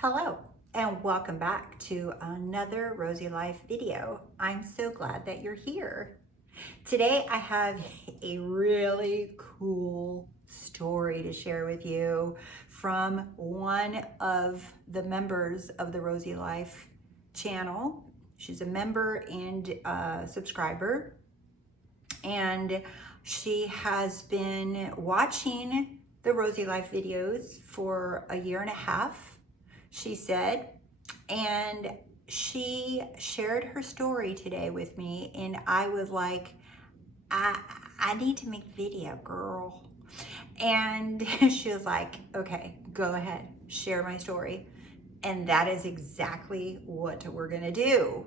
Hello and welcome back to another Rosy Life video. I'm so glad that you're here. Today I have a really cool story to share with you from one of the members of the Rosy Life channel. She's a member and subscriber, and she has been watching the Rosy Life videos for a year and a half, she said, and she shared her story today with me, and I was like, I need to make video, girl. And she was like, okay, go ahead, share my story. And that is exactly what we're gonna do.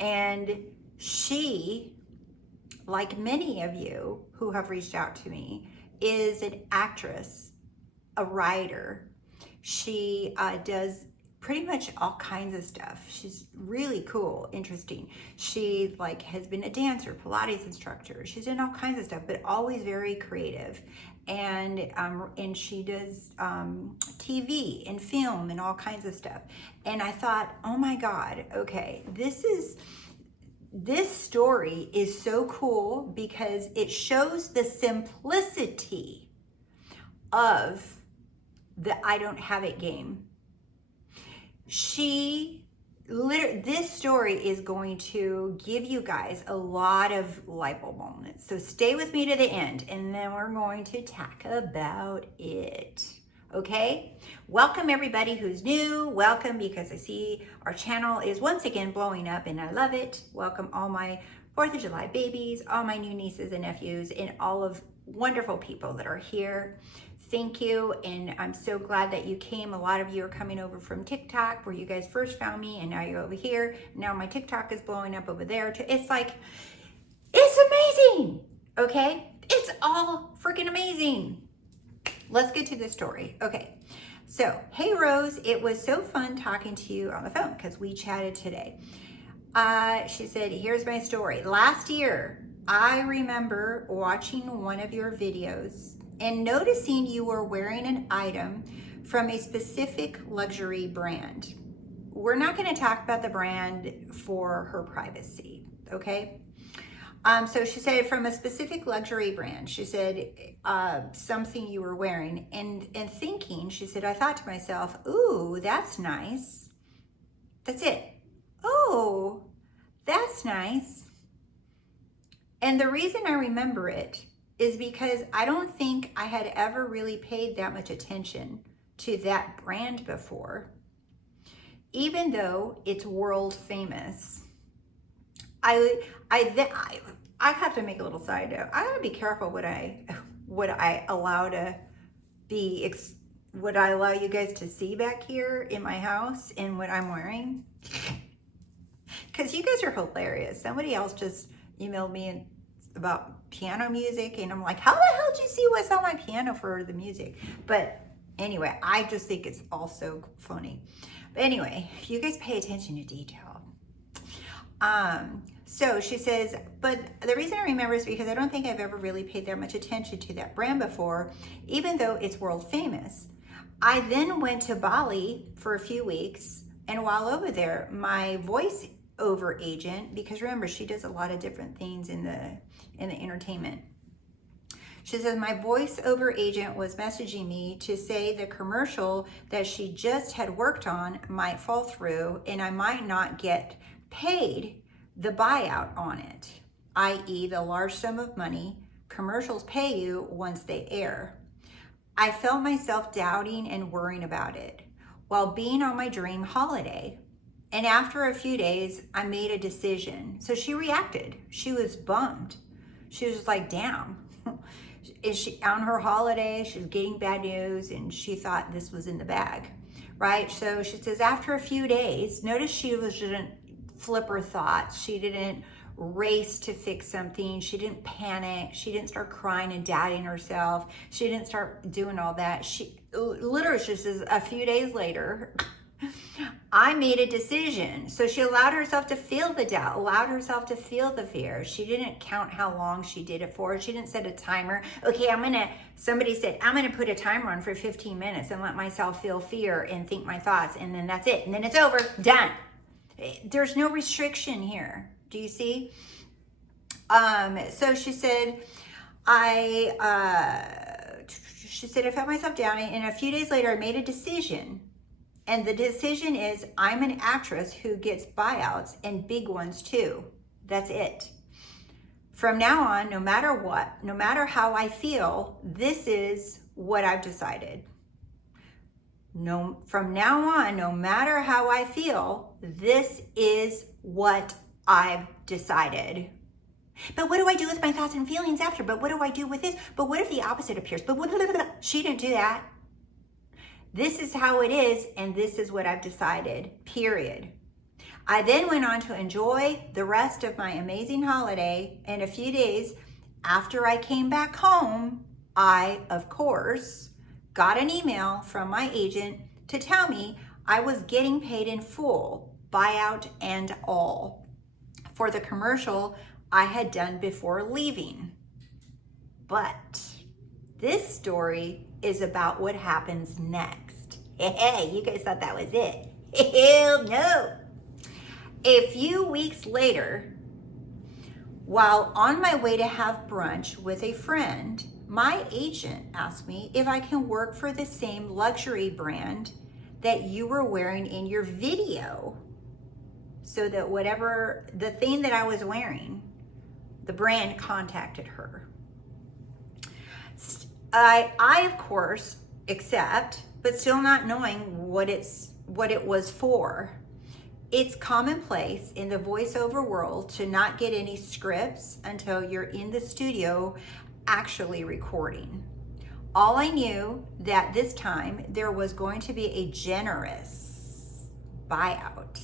And she, like many of you who have reached out to me, is an actress, a writer. She does pretty much all kinds of stuff. She's really cool, interesting. She has been a dancer, Pilates instructor. She's in all kinds of stuff, but always very creative. And she does TV and film and all kinds of stuff. And I thought, oh my God, okay, this story is so cool because it shows the simplicity of the I don't have it game. This story is going to give you guys a lot of light bulb moments. So stay with me to the end, and then we're going to talk about it. Okay? Welcome everybody who's new. Welcome, because I see our channel is once again blowing up and I love it. Welcome all my 4th of July babies, all my new nieces and nephews, and all of wonderful people that are here. Thank you, and I'm so glad that you came. A lot of you are coming over from TikTok, where you guys first found me, and now you're over here. Now my TikTok is blowing up over there too. It's amazing, okay? It's all freaking amazing. Let's get to the story. Okay, so, hey Rose, it was so fun talking to you on the phone because we chatted today. She said, here's my story. Last year, I remember watching one of your videos and noticing you were wearing an item from a specific luxury brand. We're not going to talk about the brand for her privacy, okay? So she said from a specific luxury brand. She said something you were wearing, and thinking, she said, I thought to myself, ooh, that's nice. That's it. Oh, that's nice. And the reason I remember it is because I don't think I had ever really paid that much attention to that brand before, even though it's world famous. I have to make a little side note. I gotta be careful what I allow to be, what I allow you guys to see back here in my house and what I'm wearing. Because you guys are hilarious. Somebody else just emailed me about piano music, and I'm like, how the hell did you see what's on my piano for the music? But anyway, I just think it's also funny. But anyway, you guys pay attention to detail. So she says, but the reason I remember is because I don't think I've ever really paid that much attention to that brand before, even though it's world famous. I then went to Bali for a few weeks, and while over there, my voiceover agent, because remember, she does a lot of different things in the entertainment. She says, my voiceover agent was messaging me to say the commercial that she just had worked on might fall through, and I might not get paid the buyout on it, i.e. the large sum of money commercials pay you once they air. I felt myself doubting and worrying about it while being on my dream holiday. And after a few days, I made a decision. So she reacted. She was bummed. She was just like, damn. Is she on her holiday? She's getting bad news, and she thought this was in the bag, right? So she says, after a few days, notice she didn't flip her thoughts. She didn't race to fix something. She didn't panic. She didn't start crying and doubting herself. She didn't start doing all that. She literally, she says, a few days later, I made a decision. So she allowed herself to feel the doubt, allowed herself to feel the fear. She didn't count how long she did it for. She didn't set a timer. Okay, somebody said, I'm gonna put a timer on for 15 minutes and let myself feel fear and think my thoughts, and then that's it. And then it's over, done. There's no restriction here. Do you see? So she said, she said, I felt myself down, and a few days later I made a decision. And the decision is, I'm an actress who gets buyouts, and big ones too. That's it. From now on, no matter what, no matter how I feel, this is what I've decided. From now on, no matter how I feel, this is what I've decided. But what do I do with my thoughts and feelings after? But what do I do with this? But what if the opposite appears? But what? She didn't do that. This is how it is, and this is what I've decided, period. I then went on to enjoy the rest of my amazing holiday, and a few days after I came back home, I, of course, got an email from my agent to tell me I was getting paid in full, buyout and all, for the commercial I had done before leaving. But this story is about what happens next. Hey, you guys thought that was it? Hell no. A few weeks later, while on my way to have brunch with a friend, my agent asked me if I can work for the same luxury brand that you were wearing in your video. So that whatever the thing that I was wearing, the brand contacted her. I of course accept, but still not knowing what it was for. It's commonplace in the voiceover world to not get any scripts until you're in the studio actually recording. All I knew that this time there was going to be a generous buyout.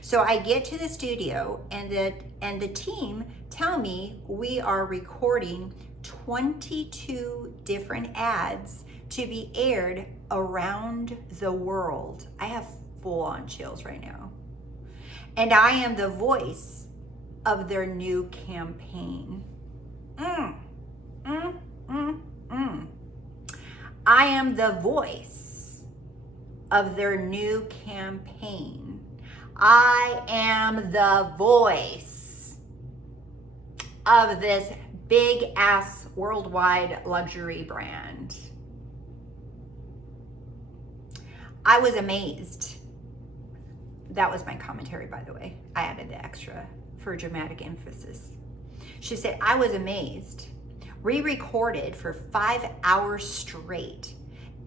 So I get to the studio, and the team tell me we are recording 22 different ads to be aired around the world. I have full-on chills right now. And I am the voice of their new campaign. I am the voice of their new campaign. I am the voice of this big ass worldwide luxury brand. I was amazed. That was my commentary, by the way. I added the extra for dramatic emphasis. She said, I was amazed. Re-recorded for 5 hours straight.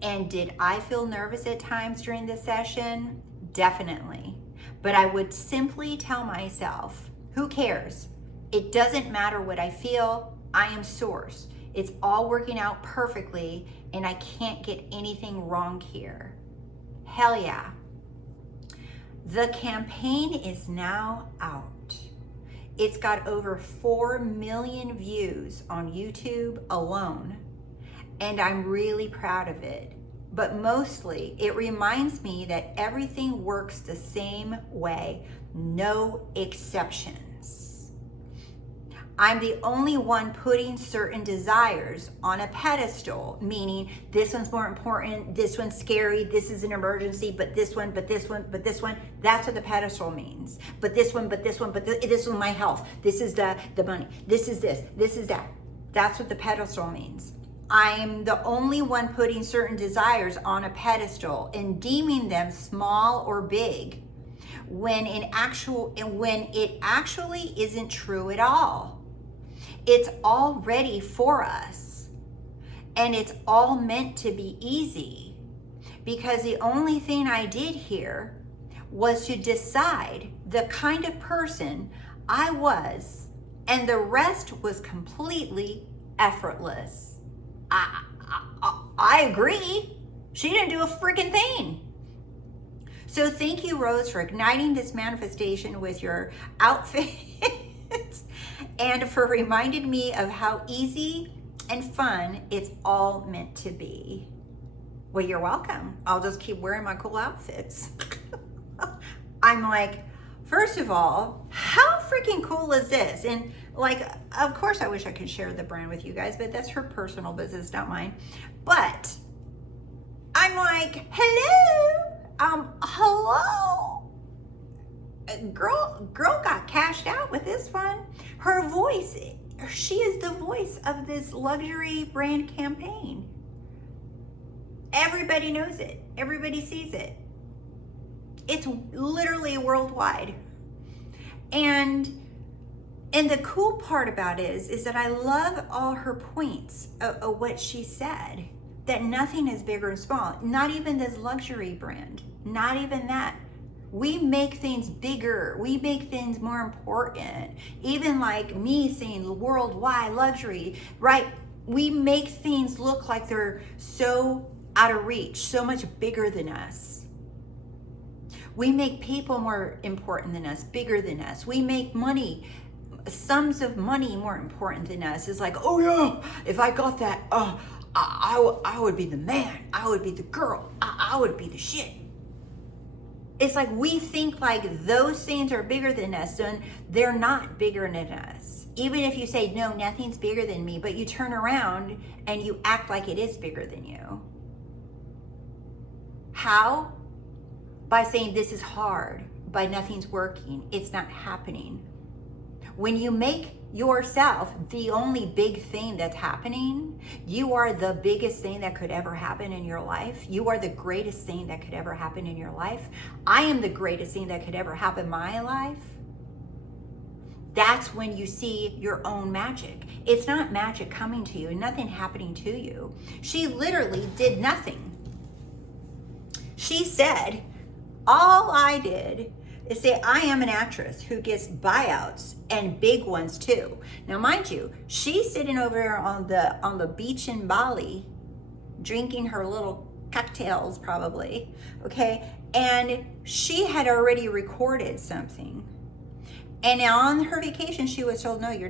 And did I feel nervous at times during the session? Definitely. But I would simply tell myself, who cares? It doesn't matter what I feel. I am source. It's all working out perfectly, and I can't get anything wrong here. Hell yeah. The campaign is now out. It's got over 4 million views on YouTube alone, and I'm really proud of it. But mostly, it reminds me that everything works the same way, no exceptions. I'm the only one putting certain desires on a pedestal, meaning this one's more important, this one's scary, this is an emergency, but this one, but this one, but this one. That's what the pedestal means. But this one, but this one, but this is my health. This is the money. This is this is that. That's what the pedestal means. I'm the only one putting certain desires on a pedestal and deeming them small or big when it actually isn't true at all. It's all ready for us, and it's all meant to be easy, because the only thing I did here was to decide the kind of person I was, and the rest was completely effortless. I agree. She didn't do a freaking thing. So thank you, Rose, for igniting this manifestation with your outfit and for reminding me of how easy and fun it's all meant to be. Well, you're welcome. I'll just keep wearing my cool outfits. I'm like, first of all, how freaking cool is this? And like, of course I wish I could share the brand with you guys, but that's her personal business, not mine. But I'm like, hello. Girl got cashed out with this one. Her voice, she is the voice of this luxury brand campaign. Everybody knows it. Everybody sees it. It's literally worldwide. And the cool part about it is that I love all her points of what she said, that nothing is big or small, not even this luxury brand, not even that. We make things bigger. We make things more important. Even like me saying worldwide luxury, right? We make things look like they're so out of reach, so much bigger than us. We make people more important than us, bigger than us. We make money, sums of money more important than us. It's like, oh yeah, if I got that, I would be the man. I would be the girl. I would be the shit. It's like we think like those things are bigger than us, and they're not bigger than us. Even if you say, no, nothing's bigger than me, but you turn around and you act like it is bigger than you. How? By saying this is hard, by nothing's working, it's not happening. When you make yourself the only big thing that's happening, you are the biggest thing that could ever happen in your life. You are the greatest thing that could ever happen in your life. I am the greatest thing that could ever happen in my life. That's when you see your own magic. It's not magic coming to you, nothing happening to you. She literally did nothing. She said, all I did is say, I am an actress who gets buyouts and big ones too. Now, mind you, she's sitting over there on the beach in Bali, drinking her little cocktails probably, okay? And she had already recorded something. And on her vacation, she was told, no, it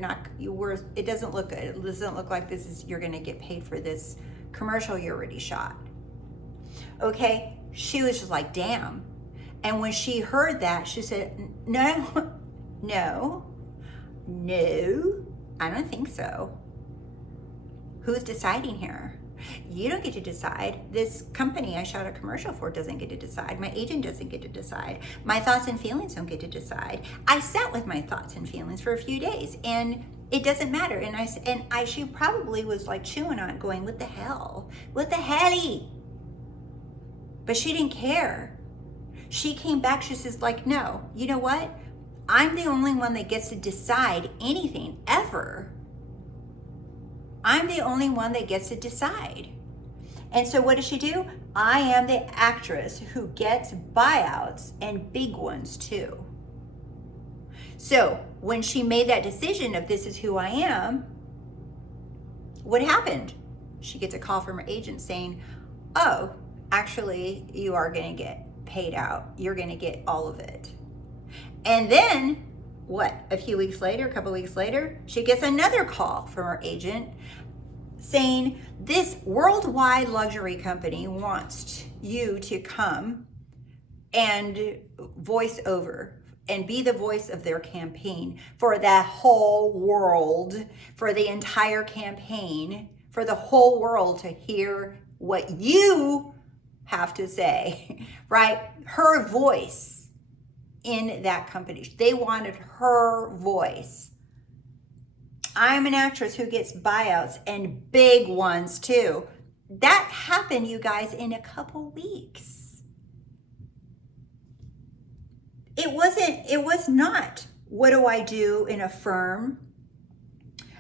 doesn't look good. It doesn't look like you're gonna get paid for this commercial you already shot. Okay, she was just like, damn. And when she heard that, she said, no, I don't think so. Who's deciding here? You don't get to decide. This company I shot a commercial for doesn't get to decide. My agent doesn't get to decide. My thoughts and feelings don't get to decide. I sat with my thoughts and feelings for a few days, and it doesn't matter. And she probably was like chewing on it, going, what the hell? What the helly? But she didn't care. She came back, she says like, no, you know what? I'm the only one that gets to decide anything ever. I'm the only one that gets to decide. And so what does she do? I am the actress who gets buyouts and big ones too. So when she made that decision of this is who I am, what happened? She gets a call from her agent saying, oh, actually you are gonna get paid out. You're gonna get all of it. And then what? A few weeks later, a couple weeks later, she gets another call from her agent saying this worldwide luxury company wants you to come and voice over and be the voice of their campaign for the whole world, for the entire campaign, for the whole world to hear what you have to say, right? Her voice in that company. They wanted her voice. I'm an actress who gets buyouts and big ones too. That happened, you guys, in a couple weeks. It was not, what do I do in a firm?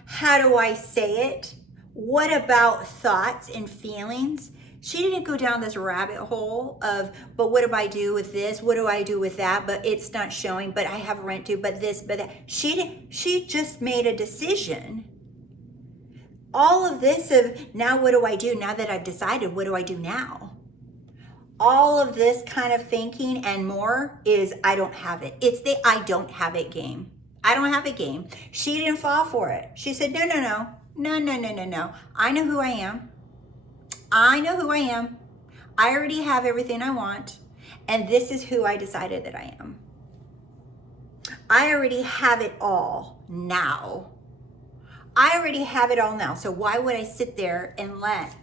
How do I say it? What about thoughts and feelings? She didn't go down this rabbit hole of, but what do I do with this? What do I do with that? But it's not showing, but I have rent due, but this, but that. She just made a decision. All of this of, now what do I do? Now that I've decided, what do I do now? All of this kind of thinking and more is, I don't have it. It's the I don't have it game. I don't have a game. She didn't fall for it. She said, no. I know who I am. I know who I am. I already have everything I want, and this is who I decided that I am. I already have it all now. I already have it all now. So why would I sit there and let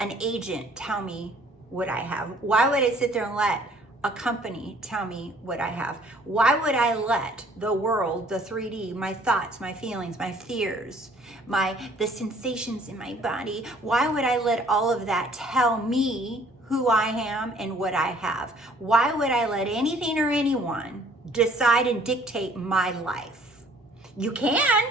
an agent tell me what I have? Why would I sit there and let a company tell me what I have? Why would I let the world, the 3D, my thoughts, my feelings, my fears, the sensations in my body, why would I let all of that tell me who I am and what I have? Why would I let anything or anyone decide and dictate my life? You can.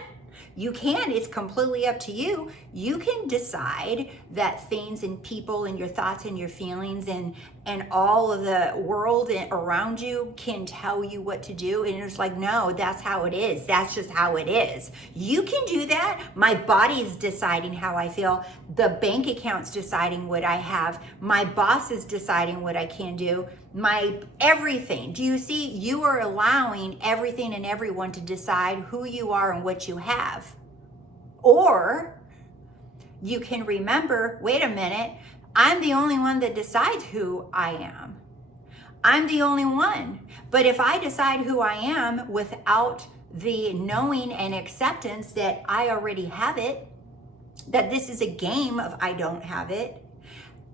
You can. It's completely up to you. You can decide that things and people and your thoughts and your feelings and all of the world around you can tell you what to do. And it's like, no, that's how it is. That's just how it is. You can do that. My body is deciding how I feel. The bank account's deciding what I have. My boss is deciding what I can do. My everything. Do you see? You are allowing everything and everyone to decide who you are and what you have. Or you can remember, wait a minute, I'm the only one that decides who I am. I'm the only one. But if I decide who I am without the knowing and acceptance that I already have it, that this is a game of I don't have it,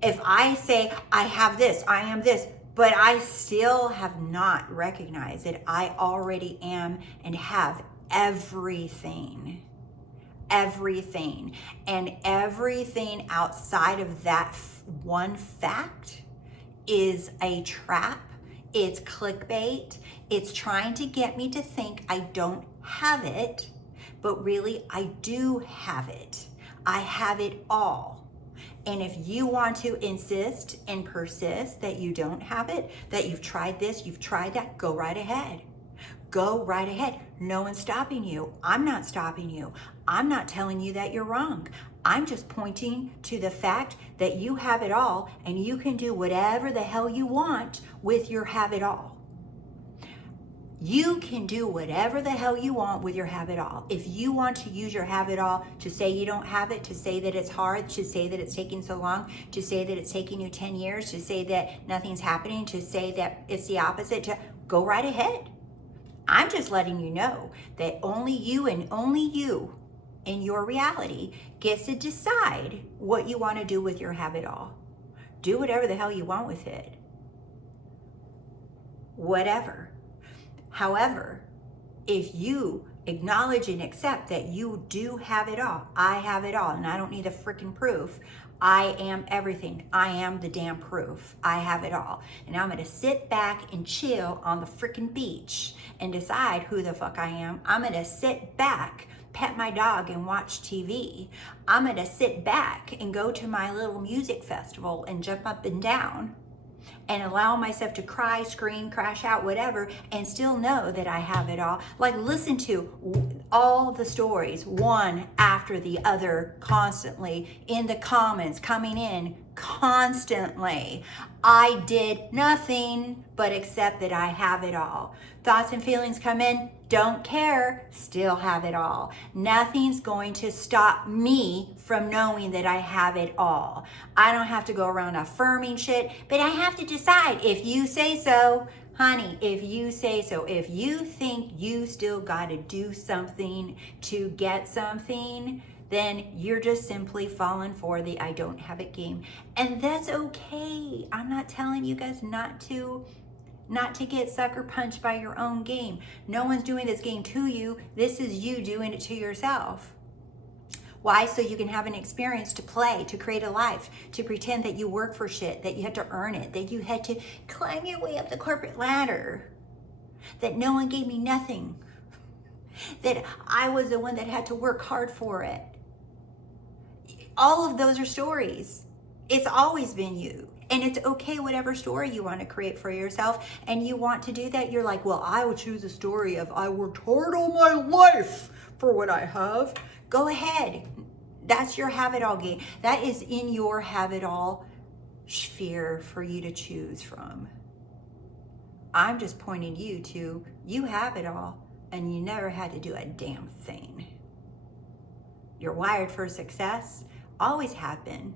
if I say I have this, I am this, but I still have not recognized that I already am and have everything. Everything. And everything outside of that one fact is a trap. It's clickbait. It's trying to get me to think I don't have it, but really I do have it. I have it all. And if you want to insist and persist that you don't have it, that you've tried this, you've tried that, go right ahead. Go right ahead. No one's stopping you. I'm not stopping you. I'm not telling you that you're wrong. I'm just pointing to the fact that you have it all and you can do whatever the hell you want with your have it all. You can do whatever the hell you want with your have it all. If you want to use your have it all to say you don't have it, to say that it's hard, to say that it's taking so long, to say that it's taking you 10 years, to say that nothing's happening, to say that it's the opposite, to go right ahead. I'm just letting you know that only you and only you in your reality gets to decide what you want to do with your have it all. Do whatever the hell you want with it. Whatever. However, if you acknowledge and accept that you do have it all, I have it all, and I don't need the freaking proof. I am everything. I am the damn proof. I have it all. And I'm going to sit back and chill on the freaking beach and decide who the fuck I am. I'm going to sit back, pet my dog and watch TV. I'm going to sit back and go to my little music festival and jump up and down and allow myself to cry, scream, crash out, whatever, and still know that I have it all. Like, listen to all the stories, one after the other, constantly in the comments, coming in constantly. I did nothing but accept that I have it all. Thoughts and feelings come in, don't care, still have it all. Nothing's going to stop me from knowing that I have it all. I don't have to go around affirming shit, but I have to decide. If you say so, honey, if you say so, if you think you still got to do something to get something, then you're just simply falling for the I don't have it game. And that's okay. I'm not telling you guys not to get sucker punched by your own game. No one's doing this game to you. This is you doing it to yourself. Why? So you can have an experience to play, to create a life, to pretend that you work for shit, that you had to earn it, that you had to climb your way up the corporate ladder, that no one gave me nothing, that I was the one that had to work hard for it. All of those are stories. It's always been you. And it's okay, whatever story you want to create for yourself, and you want to do that. You're like, well, I would choose a story of I worked hard all my life for what I have. Go ahead. That's your have it all game. That is in your have it all sphere for you to choose from. I'm just pointing you to, you have it all, and you never had to do a damn thing. You're wired for success. Always have been.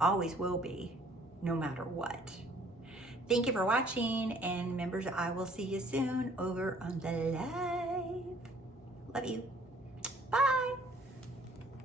Always will be. no matter what. Thank you for watching, and members, I will see you soon over on the live. Love you. Bye.